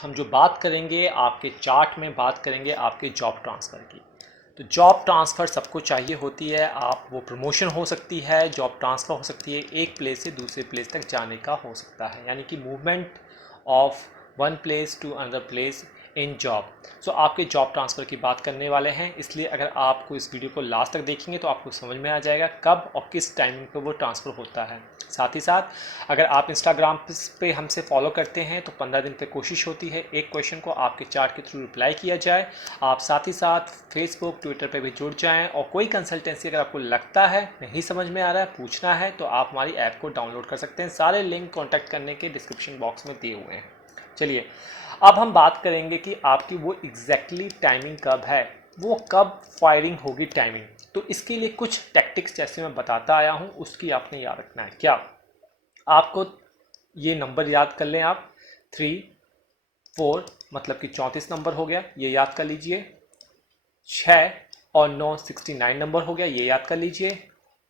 हम जो बात करेंगे आपके चार्ट में बात करेंगे आपके जॉब ट्रांसफ़र की। तो जॉब ट्रांसफ़र सबको चाहिए होती है, आप वो प्रमोशन हो सकती है, जॉब ट्रांसफ़र हो सकती है, एक प्लेस से दूसरे प्लेस तक जाने का हो सकता है, यानी कि movement of one place to another place in job. So आपके जॉब ट्रांसफ़र की बात करने वाले हैं, इसलिए अगर आपको इस वीडियो को लास्ट तक देखेंगे तो आपको समझ में आ जाएगा कब और किस टाइमिंग पे वो ट्रांसफ़र होता है। साथ ही साथ अगर आप इंस्टाग्राम पे हमसे फॉलो करते हैं तो 15 दिन पे कोशिश होती है एक क्वेश्चन को आपके चार्ट के थ्रू रिप्लाई किया जाए। आप साथ ही साथ फेसबुक ट्विटर पे भी जुड़ जाएं, और कोई कंसल्टेंसी अगर आपको लगता है नहीं समझ में आ रहा है, पूछना है, तो आप हमारी ऐप को डाउनलोड कर सकते हैं। सारे लिंक कॉन्टैक्ट करने के डिस्क्रिप्शन बॉक्स में दिए हुए हैं। चलिए अब हम बात करेंगे कि आपकी वो एग्जैक्टली टाइमिंग कब है, वो कब फायरिंग होगी टाइमिंग। तो इसके लिए कुछ टैक्टिक्स जैसे मैं बताता आया हूँ उसकी आपने याद रखना है। क्या आपको ये नंबर याद कर लें आप, 3 4 मतलब कि 34 नंबर हो गया, ये याद कर लीजिए। 6 और 9 69 नंबर हो गया, ये याद कर लीजिए।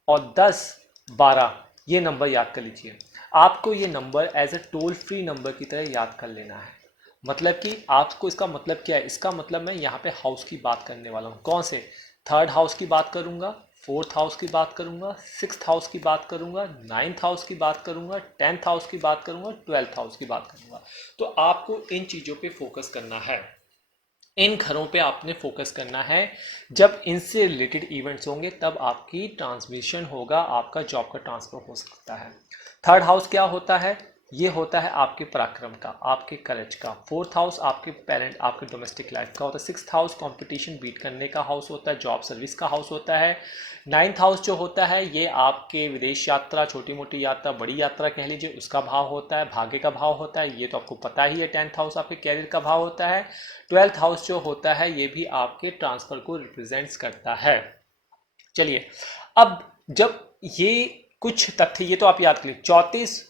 और 10 12 ये नंबर याद कर लीजिए। आपको ये नंबर as a toll free number की तरह याद कर लेना है। मतलब कि आपको इसका मतलब क्या है, इसका मतलब मैं यहाँ पे हाउस की बात करने वाला हूँ। कौन से? थर्ड हाउस की बात करूँगा, फोर्थ हाउस की बात करूँगा, सिक्स्थ हाउस की बात करूँगा, नाइन्थ हाउस की बात करूँगा, 10th हाउस की बात करूँगा, 12th हाउस की बात करूँगा। तो आपको इन चीज़ों पे फोकस करना है, इन घरों पे आपने फोकस करना है। जब इनसे रिलेटेड इवेंट्स होंगे तब आपकी ट्रांसमिशन होगा, आपका जॉब का ट्रांसफर हो सकता है। थर्ड हाउस क्या होता है? ये होता है आपके पराक्रम का, आपके करेज का। फोर्थ हाउस आपके पेरेंट, आपके डोमेस्टिक लाइफ का होता है। सिक्स्थ हाउस कंपटीशन बीट करने का हाउस होता है, जॉब सर्विस का हाउस होता है। नाइन्थ हाउस जो होता है ये आपके विदेश यात्रा, छोटी मोटी यात्रा, बड़ी यात्रा कह लीजिए, उसका भाव होता है, भाग्य का भाव होता है, ये तो आपको पता ही है। 10th हाउस आपके कैरियर का भाव होता है। 12th हाउस जो होता है ये भी आपके ट्रांसफर को रिप्रेजेंट्स करता है। चलिए अब जब ये कुछ तथ्य, ये तो आप याद करिए, 34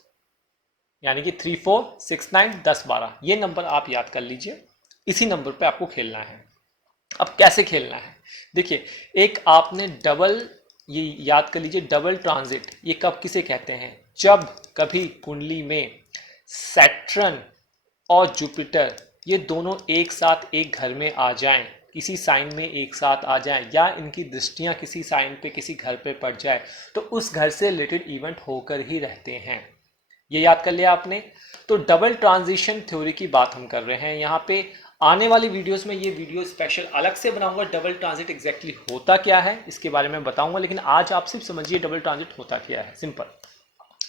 यानी कि 3 4 6 9 10 12 ये नंबर आप याद कर लीजिए। इसी नंबर पे आपको खेलना है। अब कैसे खेलना है देखिए, एक आपने डबल, ये याद कर लीजिए, डबल ट्रांजिट ये कब किसे कहते हैं? जब कभी कुंडली में सैटर्न और जुपिटर ये दोनों एक साथ एक घर में आ जाएं, किसी साइन में एक साथ आ जाएं, या इनकी दृष्टियां किसी साइन पे किसी घर पे पड़ जाए, तो उस घर से रिलेटेड इवेंट होकर ही रहते हैं। ये याद कर लिया आपने। तो डबल ट्रांजिशन थ्योरी की बात हम कर रहे हैं यहाँ पे। आने वाली वीडियोस में ये वीडियो स्पेशल अलग से बनाऊंगा, डबल ट्रांजिट एग्जैक्टली होता क्या है इसके बारे में बताऊंगा, लेकिन आज आप सिर्फ समझिए डबल ट्रांजिट होता क्या है, सिंपल।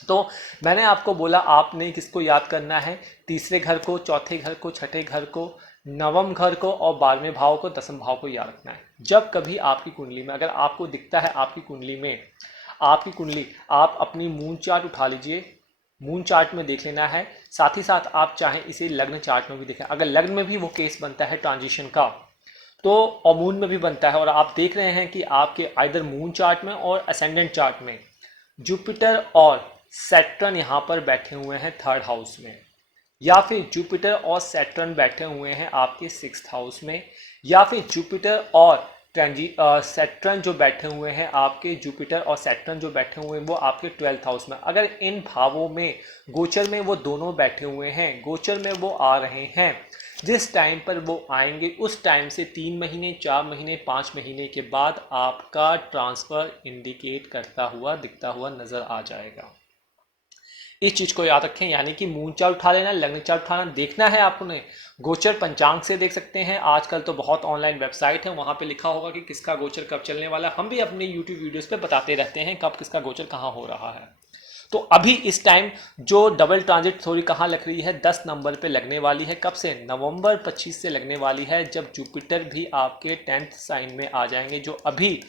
तो मैंने आपको बोला आपने किसको याद करना है? तीसरे घर को, चौथे घर को, छठे घर को, नवम घर को और 12वें भाव को, 10वें भाव को याद रखना है। जब कभी आपकी कुंडली में अगर आपको दिखता है आपकी कुंडली में, आपकी कुंडली, आप अपनी मून चार्ट उठा लीजिए, मून चार्ट में देख लेना है। साथ ही साथ आप चाहें इसे लग्न चार्ट में भी देखें, अगर लग्न में भी वो केस बनता है ट्रांजिशन का तो, और मून में भी बनता है, और आप देख रहे हैं कि आपके आइदर मून चार्ट में और असेंडेंट चार्ट में जुपिटर और सैटर्न यहाँ पर बैठे हुए हैं थर्ड हाउस में, या फिर जुपिटर और सैटर्न बैठे हुए हैं आपके सिक्स्थ हाउस में, या फिर जुपिटर और सैटर्न जो बैठे हुए हैं आपके, जुपिटर और सैटर्न जो बैठे हुए हैं वो आपके 12th हाउस में, अगर इन भावों में गोचर में वो दोनों बैठे हुए हैं, गोचर में वो आ रहे हैं, जिस टाइम पर वो आएंगे उस टाइम से 3 महीने, 4 महीने, 5 महीने के बाद आपका ट्रांसफ़र इंडिकेट करता हुआ, दिखता हुआ नज़र आ जाएगा। इस चीज को याद रखें, यानी कि मून चार्ट उठा लेना, लग्न चार्ट उठाना, देखना है आपने। गोचर पंचांग से देख सकते हैं, आजकल तो बहुत ऑनलाइन वेबसाइट है, वहां पे लिखा होगा कि किसका गोचर कब चलने वाला है। हम भी अपने यूट्यूब वीडियोस पे बताते रहते हैं कब किसका गोचर कहाँ हो रहा है। तो अभी इस टाइम जो डबल ट्रांजिट थ्योरी कहाँ लग रही है? 10 नंबर पे लगने वाली है। कब से? नवंबर 25 से लगने वाली है, जब जुपिटर भी आपके 10th साइन में आ जाएंगे, जो अभी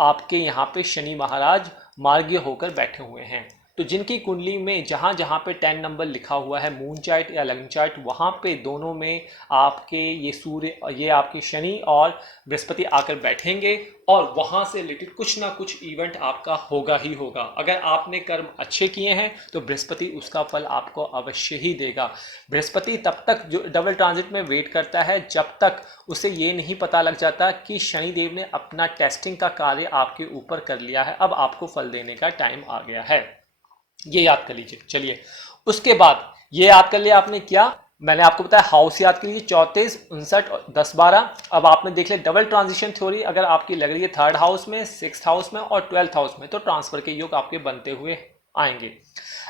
आपके यहाँ पे शनि महाराज मार्गीय होकर बैठे हुए हैं। तो जिनकी कुंडली में जहाँ जहाँ पे 10 नंबर लिखा हुआ है, मून चार्ट या लग्न चार्ट, वहाँ पे दोनों में आपके ये सूर्य, ये आपके शनि और बृहस्पति आकर बैठेंगे, और वहाँ से रिलेटेड कुछ ना कुछ इवेंट आपका होगा ही होगा। अगर आपने कर्म अच्छे किए हैं तो बृहस्पति उसका फल आपको अवश्य ही देगा। बृहस्पति तब तक जो डबल ट्रांजिट में वेट करता है जब तक उसे ये नहीं पता लग जाता कि शनिदेव ने अपना टेस्टिंग का कार्य आपके ऊपर कर लिया है, अब आपको फल देने का टाइम आ गया है। ये याद कर लीजिए। चलिए उसके बाद ये याद कर लिया आपने क्या? मैंने आपको बताया हाउस याद के लिए 34, 59 और 10, 12। अब आपने देख लिया डबल ट्रांजिशन थ्योरी, अगर आपकी लग रही है थर्ड हाउस में, सिक्स्थ हाउस में और 12th हाउस में, तो ट्रांसफर के योग आपके बनते हुए आएंगे।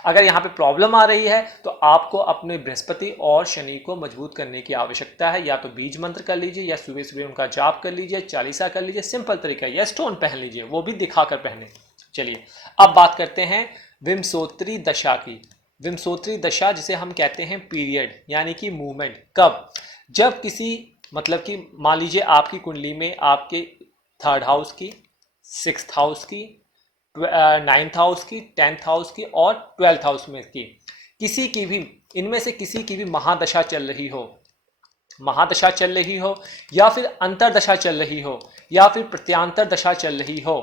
अगर यहाँ पे प्रॉब्लम आ रही है तो आपको अपने बृहस्पति और शनि को मजबूत करने की आवश्यकता है। या तो बीज मंत्र कर लीजिए, या सुबह सुबह उनका जाप कर लीजिए, चालीसा कर लीजिए, सिंपल तरीका, या स्टोन पहन लीजिए, वो भी दिखाकर पहने। चलिए अब बात करते हैं विमसोत्री दशा की। विमसोत्री दशा जिसे हम कहते हैं पीरियड, यानी कि मूवमेंट, कब? जब किसी, मतलब कि मान लीजिए आपकी कुंडली में आपके थर्ड हाउस की, सिक्स्थ हाउस की, 9th हाउस की, 10th हाउस की और 12th हाउस में की किसी की भी, इनमें से किसी की भी महादशा चल रही हो, महादशा चल रही हो, या फिर अंतरदशा चल रही हो, या फिर प्रत्यांतर दशा चल रही हो,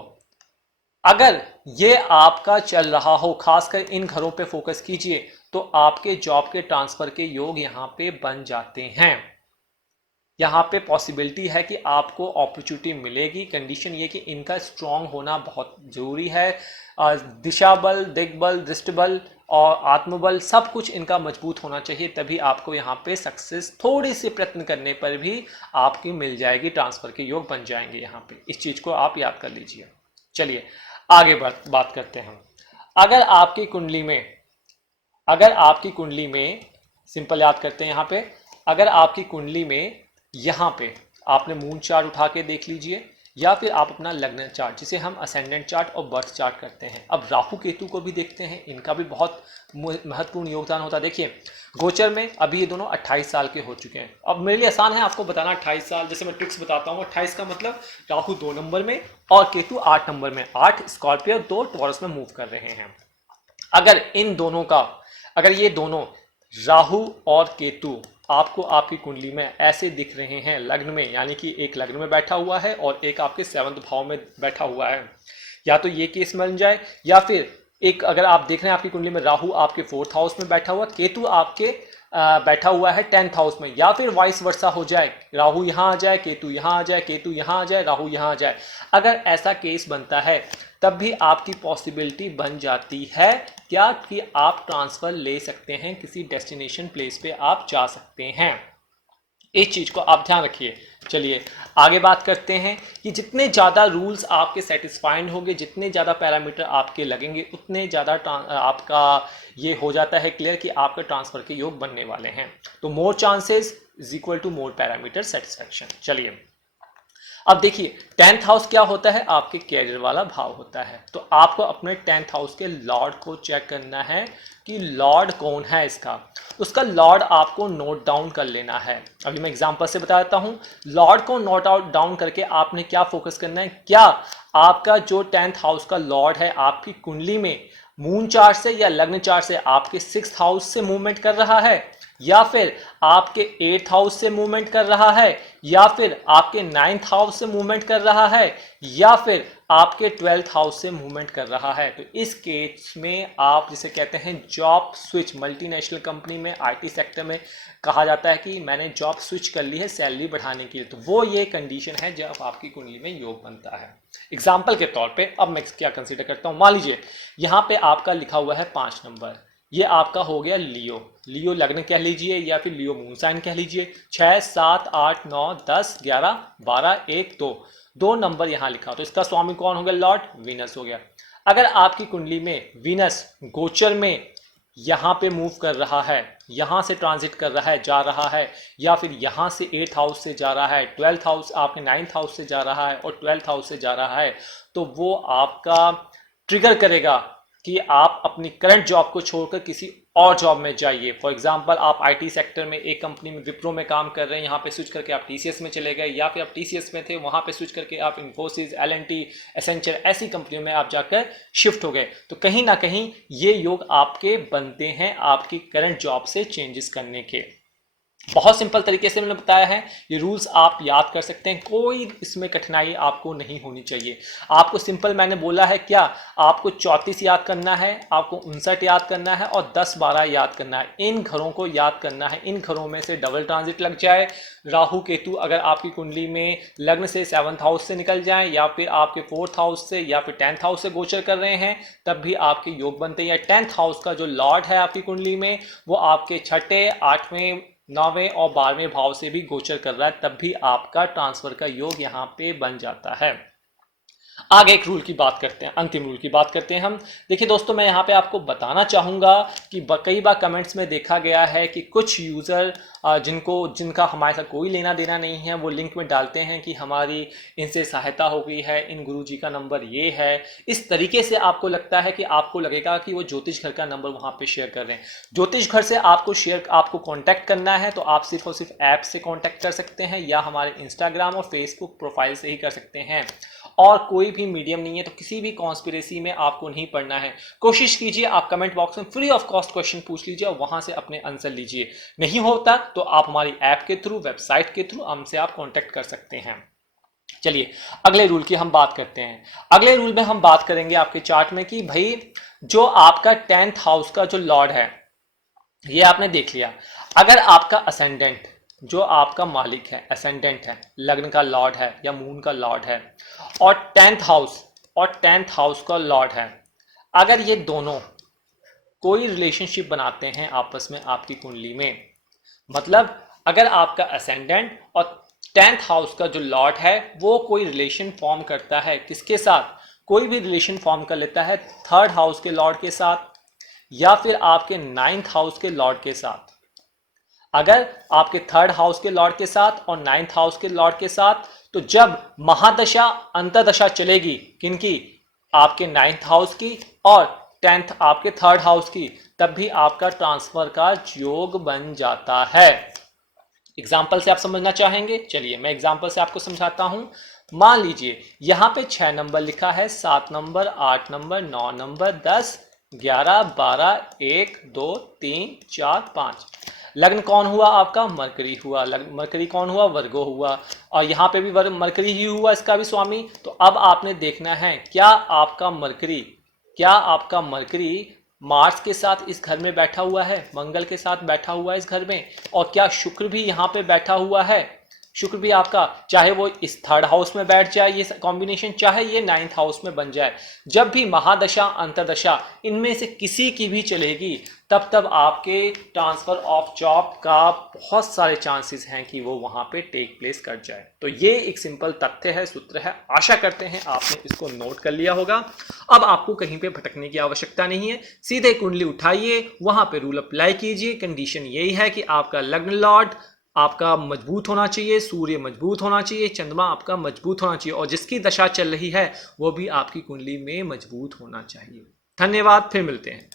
अगर ये आपका चल रहा हो, खासकर इन घरों पे फोकस कीजिए, तो आपके जॉब के ट्रांसफर के योग यहाँ पे बन जाते हैं। यहाँ पे पॉसिबिलिटी है कि आपको अपॉर्चुनिटी मिलेगी। कंडीशन ये कि इनका स्ट्रांग होना बहुत जरूरी है। दिशा बल, दिग्बल, दृष्टि बल और आत्मबल सब कुछ इनका मजबूत होना चाहिए, तभी आपको यहाँ पे सक्सेस थोड़ी सी प्रयत्न करने पर भी आपकी मिल जाएगी, ट्रांसफर के योग बन जाएंगे यहाँ पे। इस चीज़ को आप याद कर लीजिए। चलिए आगे बात करते हैं। अगर आपकी कुंडली में, अगर आपकी कुंडली में, सिंपल याद करते हैं यहाँ पे, अगर आपकी कुंडली में यहाँ पे आपने मून चार्ट उठा के देख लीजिए, या फिर आप अपना लग्न चार्ट, जिसे हम असेंडेंट चार्ट और बर्थ चार्ट करते हैं। अब राहु केतु को भी देखते हैं, इनका भी बहुत महत्वपूर्ण योगदान होता है। देखिए गोचर में अभी ये दोनों 28 साल के हो चुके हैं। अब मेरे लिए आसान है आपको बताना 28 साल, जैसे मैं ट्रिक्स बताता हूँ। 28 का मतलब राहु 2 नंबर में और केतु 8 नंबर में, 8 स्कॉर्पियो 2 टॉरस में मूव कर रहे हैं। अगर इन दोनों का, अगर ये दोनों राहु और केतु आपको आपकी कुंडली में ऐसे दिख रहे हैं लग्न में, यानी कि एक लग्न में बैठा हुआ है और एक आपके 7वें भाव में बैठा हुआ है, या तो ये केस बन जाए, या फिर एक अगर आप देख रहे हैं आपकी कुंडली में राहु आपके 4th हाउस में बैठा हुआ, केतु आपके बैठा हुआ है 10th हाउस में, या फिर वाइस वर्सा हो जाए, राहु यहाँ आ जाए, केतु यहाँ आ जाए, केतु यहाँ आ जाए, राहु यहाँ आ जाए। अगर ऐसा केस बनता है तब भी आपकी पॉसिबिलिटी बन जाती है क्या, कि आप ट्रांसफर ले सकते हैं, किसी डेस्टिनेशन प्लेस पे आप जा सकते हैं। इस चीज को आप ध्यान रखिए। चलिए आगे बात करते हैं कि जितने ज़्यादा रूल्स आपके सेटिस्फाइड होंगे, जितने ज़्यादा पैरामीटर आपके लगेंगे, उतने ज़्यादा आपका ये हो जाता है क्लियर कि आपके ट्रांसफर के योग बनने वाले हैं। तो more chances is equal to more parameter satisfaction. चलिए अब देखिए 10th हाउस क्या होता है, आपके कैरियर वाला भाव होता है। तो आपको अपने 10th हाउस के लॉर्ड को चेक करना है कि लॉर्ड कौन है इसका, उसका लॉर्ड आपको नोट डाउन कर लेना है। अभी मैं एग्जांपल से बता देता हूं। लॉर्ड को नोट आउट डाउन करके आपने क्या फोकस करना है, क्या आपका जो 10th हाउस का लॉर्ड है आपकी कुंडली में मून चार्ट से या लग्न चार्ट से आपके 6th हाउस से मूवमेंट कर रहा है, या फिर आपके 8th हाउस से मूवमेंट कर रहा है, या फिर आपके 9th हाउस से मूवमेंट कर रहा है, या फिर आपके 12th हाउस से मूवमेंट कर रहा है। तो इस केस में आप जिसे कहते हैं जॉब स्विच, मल्टीनेशनल कंपनी में आईटी सेक्टर में कहा जाता है कि मैंने जॉब स्विच कर ली है सैलरी बढ़ाने के लिए, तो वो ये कंडीशन है जब आपकी कुंडली में योग बनता है। एग्जाम्पल के तौर पे अब मैं क्या कंसीडर करता हूँ, मान लीजिए यहाँ पे आपका लिखा हुआ है 5 नंबर, ये आपका हो गया लियो, लियो लग्न कह लीजिए या फिर लियो मून साइन कह लीजिए। 6, 7, 8, 9, 10, 11, 12, 1, 2, 2 नंबर यहाँ लिखा, तो इसका स्वामी कौन हो गया, लॉर्ड वीनस हो गया। अगर आपकी कुंडली में वीनस गोचर में यहाँ पे मूव कर रहा है, यहाँ से ट्रांजिट कर रहा है, जा रहा है, या फिर यहाँ से 8th हाउस से जा रहा है, 12th हाउस आपके 9th हाउस से जा रहा है और 12th हाउस से जा रहा है, तो वो आपका ट्रिगर करेगा कि आप अपनी करंट जॉब को छोड़कर किसी और जॉब में जाइए। फॉर एग्जांपल आप आईटी सेक्टर में एक कंपनी में विप्रो में काम कर रहे हैं, यहाँ पे स्विच करके आप टीसीएस में चले गए, या फिर आप टीसीएस में थे वहाँ पे स्विच करके आप इन्फोसिस, एलएनटी, एसेंचर ऐसी कंपनियों में आप जाकर शिफ्ट हो गए। तो कहीं ना कहीं ये योग आपके बनते हैं आपकी करंट जॉब से चेंजेस करने के। बहुत सिंपल तरीके से मैंने बताया है, ये रूल्स आप याद कर सकते हैं, कोई इसमें कठिनाई आपको नहीं होनी चाहिए। आपको सिंपल मैंने बोला है क्या, आपको 34 याद करना है, आपको 59 याद करना है और 10, 12 याद करना है। इन घरों को याद करना है। इन घरों में से डबल ट्रांजिट लग जाए, राहु केतु अगर आपकी कुंडली में लग्न से 7th हाउस से निकल जाए, या फिर आपके 4th हाउस से या फिर 10th हाउस से गोचर कर रहे हैं, तब भी आपके योग बनते हैं। 10th हाउस का जो लॉर्ड है आपकी कुंडली में वो आपके 6ठे, 8वें 9वें और 12वें भाव से भी गोचर कर रहा है, तब भी आपका ट्रांसफर का योग यहाँ पे बन जाता है। आगे एक रूल की बात करते हैं, अंतिम रूल की बात करते हैं हम। देखिए दोस्तों, मैं यहाँ पे आपको बताना चाहूँगा कि कई बार कमेंट्स में देखा गया है कि कुछ यूज़र जिनका हमारे साथ कोई लेना देना नहीं है, वो लिंक में डालते हैं कि हमारी इनसे सहायता हो गई है, इन गुरुजी का नंबर ये है। इस तरीके से आपको लगता है कि आपको लगेगा कि वो ज्योतिष घर का नंबर वहाँ पे शेयर कर रहे हैं। ज्योतिष घर से आपको कॉन्टैक्ट करना है तो आप सिर्फ और सिर्फ ऐप से कॉन्टैक्ट कर सकते हैं या हमारे इंस्टाग्राम और फेसबुक प्रोफाइल से ही कर सकते हैं, और कोई भी मीडियम नहीं है। तो किसी भी कॉन्स्पिरेसी में आपको नहीं पढ़ना है। कोशिश कीजिए आप कमेंट बॉक्स में फ्री ऑफ कॉस्ट क्वेश्चन पूछ लीजिए और वहां से अपने आंसर लीजिए। नहीं होता तो आप हमारी ऐप के थ्रू, वेबसाइट के थ्रू हमसे आप कॉन्टेक्ट कर सकते हैं। चलिए अगले रूल की हम बात करते हैं। अगले रूल में हम बात करेंगे आपके चार्ट में कि भाई जो आपका 10th हाउस का जो लॉर्ड है, ये आपने देख लिया। अगर आपका असेंडेंट, जो आपका मालिक है, असेंडेंट है, लग्न का लॉर्ड है या मून का लॉर्ड है, और 10th हाउस का लॉर्ड है, अगर ये दोनों कोई रिलेशनशिप बनाते हैं आपस में आपकी कुंडली में, मतलब अगर आपका असेंडेंट और 10th हाउस का जो लॉर्ड है वो कोई रिलेशन फॉर्म करता है, किसके साथ? कोई भी रिलेशन फॉर्म कर लेता है 3rd हाउस के लॉर्ड के साथ या फिर आपके 9th हाउस के लॉर्ड के साथ। अगर आपके 3rd हाउस के लॉर्ड के साथ और 9th हाउस के लॉर्ड के साथ, तो जब महादशा अंतर्दशा चलेगी, किनकी? आपके 9th हाउस की और 10th आपके 3rd हाउस की, तब भी आपका ट्रांसफर का योग बन जाता है। एग्जाम्पल से आप समझना चाहेंगे? चलिए मैं एग्जाम्पल से आपको समझाता हूं। मान लीजिए यहां पे 6 नंबर लिखा है, 7 नंबर, 8 नंबर, 9 नंबर, 10, 11, 12, 1, 2, 3, 4, 5। लग्न कौन हुआ आपका? मरकरी हुआ। मरकरी कौन हुआ? वर्गो हुआ। और यहाँ पे भी मरकरी ही हुआ, इसका भी स्वामी। तो अब आपने देखना है क्या आपका मरकरी मार्स के साथ इस घर में बैठा हुआ है, मंगल के साथ बैठा हुआ है इस घर में, और क्या शुक्र भी यहाँ पे बैठा हुआ है? शुक्र भी आपका, चाहे वो इस 3rd हाउस में बैठ जाए ये कॉम्बिनेशन, चाहे ये 9th हाउस में बन जाए, जब भी महादशा अंतरदशा इनमें से किसी की भी चलेगी, तब आपके ट्रांसफर ऑफ जॉब का बहुत सारे चांसेस हैं कि वो वहां पे टेक प्लेस कर जाए। तो ये एक सिंपल तथ्य है, सूत्र है। आशा करते हैं आपने इसको नोट कर लिया होगा। अब आपको कहीं पे भटकने की आवश्यकता नहीं है, सीधे कुंडली उठाइए, वहां पे रूल अप्लाई कीजिए। कंडीशन यही है कि आपका लग्न लॉर्ड आपका मजबूत होना चाहिए, सूर्य मजबूत होना चाहिए, चंद्रमा आपका मजबूत होना चाहिए, और जिसकी दशा चल रही है वो भी आपकी कुंडली में मजबूत होना चाहिए। धन्यवाद, फिर मिलते हैं।